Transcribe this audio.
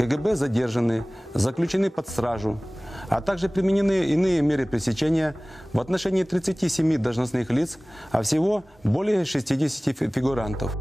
КГБ задержаны, заключены под стражу, а также применены иные меры пресечения в отношении 37 должностных лиц, а всего более 60 фигурантов.